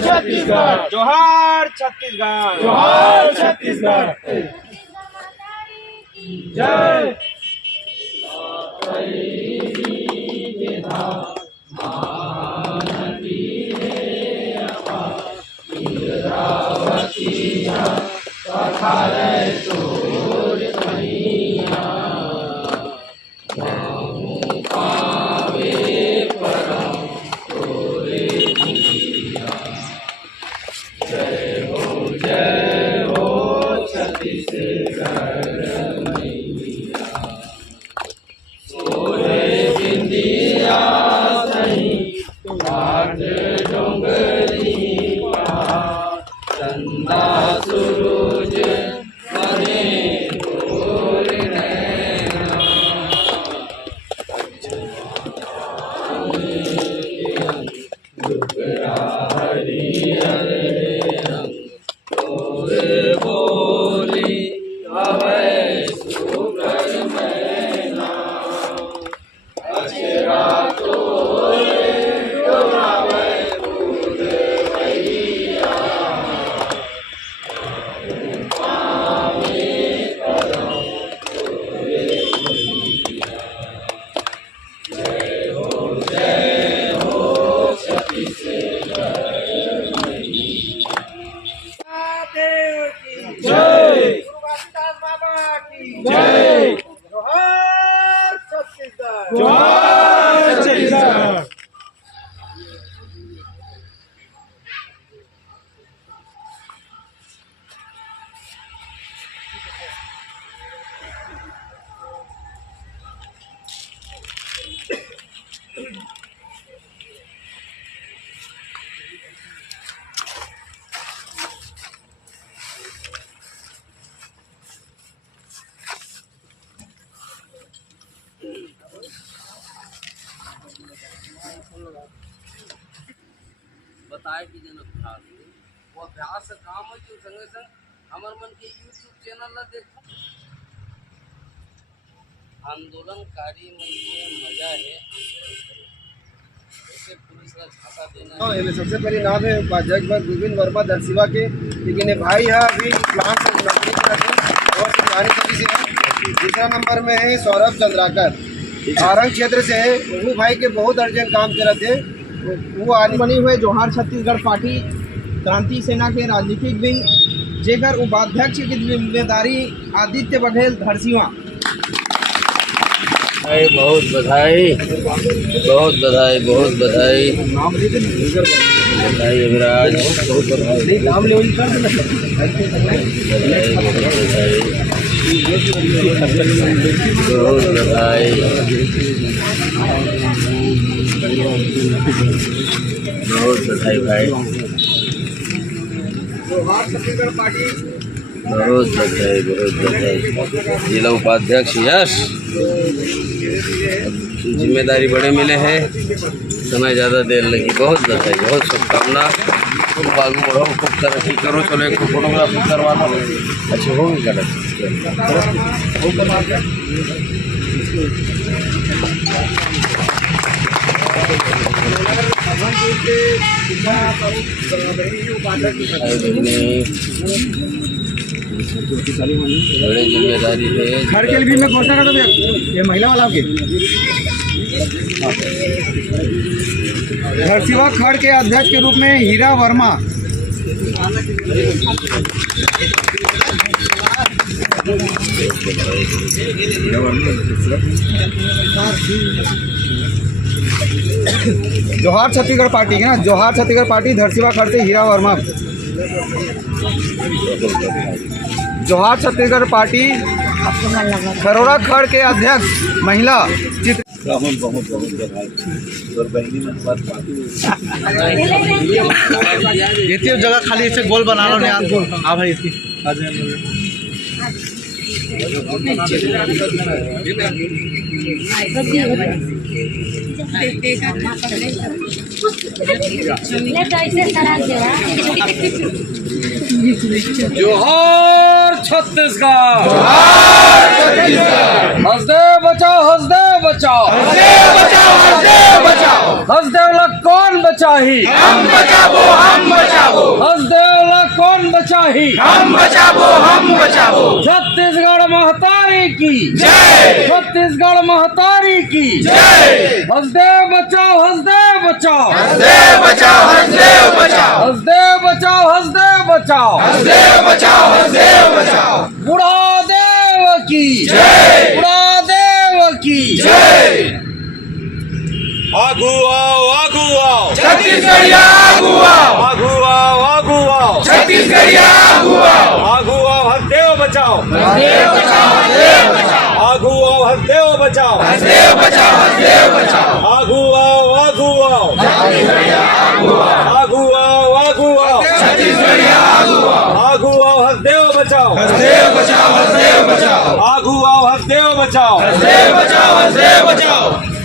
छत्तीसगढ़, जोहार छत्तीसगढ़, जोहार छत्तीसगढ़। जय जय बाबा की जय जोहार छत्तीसगढ़, जोहार छत्तीसगढ़। बताए कि जन अभ्यास वो अभ्यास से काम है कि संगे संग हमार मन के यूट्यूब चैनल ला देखो आंदोलनकारी में ये मजा है ऐसे पुलिस का झांसा देना है। सबसे पहले नाम है उपाध्यक्ष गोविंद वर्मा दरसिवा के, लेकिन ये भाई है अभी प्लांट से नौकरी करते हैं और सरकारी सर्विस है। दूसरा नंबर में है सौरभ चंद्राकर, आरंग क्षेत्र से है। वो भाई के बहुत अर्जेंट काम कर रहे थे। वो आज बनी हुए जोहार छत्तीसगढ़ पार्टी क्रांति सेना के राजनीतिक विंग जेकर उपाध्यक्ष की जिम्मेदारी आदित्य बघेल धरसीवा। बहुत बधाई, बहुत बधाई, बहुत बधाई, बधाई अभिराज, बहुत बधाई, नाम ले बधाई, बहुत बधाई, बहुत बधाई भाई, जोहार छत्तीसगढ़ पार्टी बहुत बधाई, बहुत बधाई। जिला उपाध्यक्ष यश, जिम्मेदारी बड़े मिले हैं, समय ज़्यादा देर लगी। बहुत बधाई, बहुत शुभकामना। खूब आगू बढ़ो, खूब तरक्की करो। चलो एक फोटोग्राफी करवाना। अच्छा हो गया बड़ी जिम्मेदारी है। घर के लिए मैं घोषणा करता हूँ, ये महिला वाला के धरसीवा खड़ के अध्यक्ष के रूप में हीरा वर्मा। जोहार छत्तीसगढ़ पार्टी है ना, जोहार छत्तीसगढ़ पार्टी धरसीवा खड़ से हीरा वर्मा। जोहार छत्तीसगढ़ पार्टी खरोड़ा खड़ के अध्यक्ष महिला चित्र। ये जगह खाली इसे गोल बना लो नहीं। हाँ भाई इसकी जोहार छत्तीसगढ़, हंसदेव बचाओ, हंसदेव बचाओ, हंसदेव ला कौन बचाही? हम बचाओ, हम बचाओ। नहीं, हम बचाओ छत्तीसगढ़ महतारी की जय, छत्तीसगढ़ महतारी की जय, हंसदेव बचाओ, हंसदेव बचाओ, हंसदेव बचाओ, हंसदेव बचाओ, हंसदेव बचाओ, हंसदेव बचाओ, हंसदेव बचाओ, हंसदेव बचाओ, बुढ़ादेव की जय, बुढ़ादेव की जय। आगू आओ छत्तीसगढ़िया आगू आओ, आगू आओ छत्तीसगढ़िया आगू आओ, आगू आओ हसदेव बचाओ, हंसदेव बचाओ, हंसदेव बचाओ, आगू आओ हसदेव बचाओ, हंसदेव बचाओ, हंसदेव बचाओ, आगू आओ छत्तीसगढ़िया आगू आओ, आगू आओ छत्तीसगढ़िया आगू आओ, आगू आओ हसदेव बचाओ, हंसदेव बचाओ, हंसदेव बचाओ, आगू आओ हसदेव बचाओ, हंसदेव बचाओ, हंसदेव बचाओ।